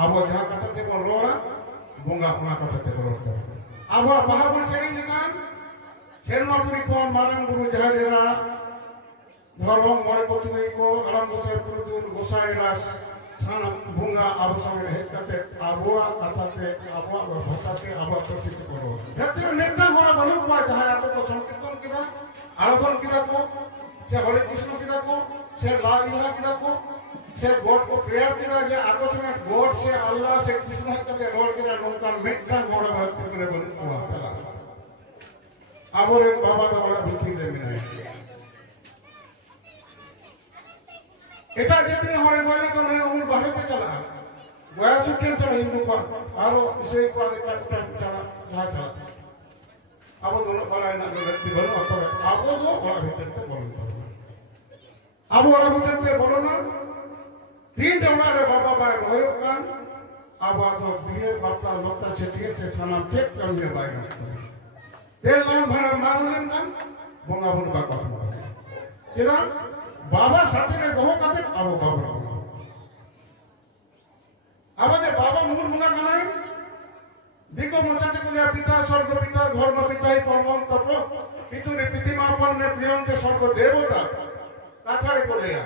अब जहाँ कथा ते को रोड़ा बुंगा अपना कथा ते को रोड़ा अब बाहर बन सेरिंग निकाल सेरमापुरी को मारंग गुरु जहाँ जरा धर्म मरे को तुम्हें को आराम गोसाई पुरुष गोसाई रास साना बुंगा अब समय है कते अबुआ कथा ते अबुआ भाषा ते अबुआ प्रसिद्ध करो जब नेता हमारा बनू हुआ जहाँ आप को संकीर्तन किया आराधन किया को से हरे कृष्ण किया को से ला इलाहा किया को से गॉड को प्रेयर किया जे आकोश में गॉड से अल्लाह से कृष्ण कते रोल किया नौका मेट्रा मोड़ा भक्ति करे बनू हुआ चला अब एक बाबा का बड़ा भूखी ले मिला এটা যেদিন হরে বলে তো নয় ওর বাড়িতে চলা বয়স উঠে চলা হিন্দু পর আরো সেই পর একটা চলা না চলা আবো দোনো বলাই না ব্যক্তি হলো অথবা আবো তো ওরা ভিতরতে বলো আবো ওরা ভিতরতে বলো না তিন জমারে বাবা ভাই রয় কান আবো তো বিয়ে বাপলা লোকটা সেটিয়ে সে সানাম চেক করবে বাইরে তেল নাম ভাড়া মানলেন কান বঙ্গা বন্ধু বা কথা কেদা बाबा साथी ने दो कते आबो बाबा अब जे बाबा मूल मुगा गनाई दिको मचाते कुलिया पिता स्वर्ग पिता धर्म पिता ही परम तत्व पितु ने पिति मापन ने प्रियम के स्वर्ग देवता काछारे कोलेया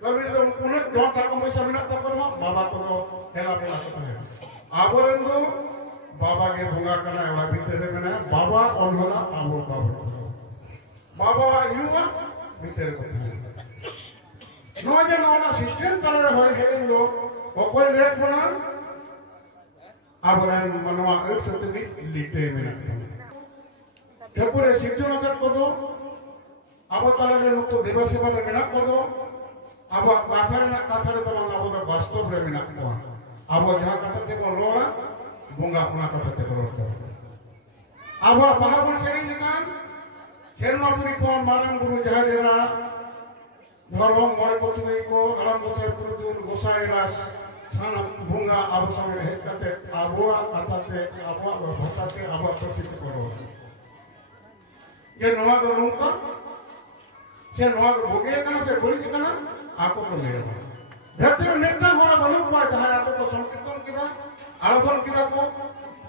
कमिर तो पुनः जोन था को पैसा मिना तक करो बाबा को हेला पेला करता है आबोरंदो बाबा के भुंगा कना एवा भीतर में ना बाबा ओनला आबो बाबा युवा भीतर को नौजन वाला सिस्टम करे होय हेन लो कोई लेख बना आबरन मनवा एक सतबी लिटे में ठकुरे सिद्धू नगर को दो अब तारा के लोग को दिवस वाले में को दो अब काथारे ना काथारे तो ना वो वास्तव में ना को अब जहां कथा ते को रोड़ा बुंगा अपना कथा ते को रोड़ा अब बाहर बन सेरिंग निकाल सेरमापुरी को मारंग गुरु जहां जरा धर्म मरे को तुम्हें को आराम गोसाई पुरुष गोसाई रास साना बुंगा अब समय है कते अबुआ कथा ते अबुआ भाषा ते अबुआ प्रसिद्ध करो ये नवा दो नौका से नवा भोगे कना से बोली कना आपको को ले धरती में नेता हमारा बनू हुआ जहाँ आप को संकीर्तन किया आराधन किया को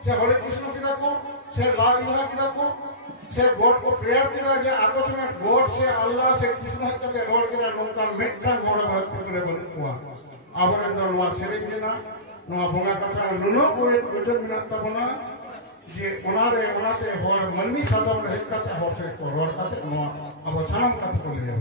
से हरे कृष्ण किया को से ला इलाहा किया को से गॉड को प्रेयर किया जे आकोश में गॉड से अल्लाह से कृष्ण कते रोल किया नौका मेट्रा मोड़ा भक्ति करे बनू हुआ अब अंदर हुआ सेरिंग देना नवा भोगा कथा नुनो को एक विजन मिनट बना जे ओनाते होर मनमी सादा है कते हो से को रोल कते नवा अब साम कथा को ले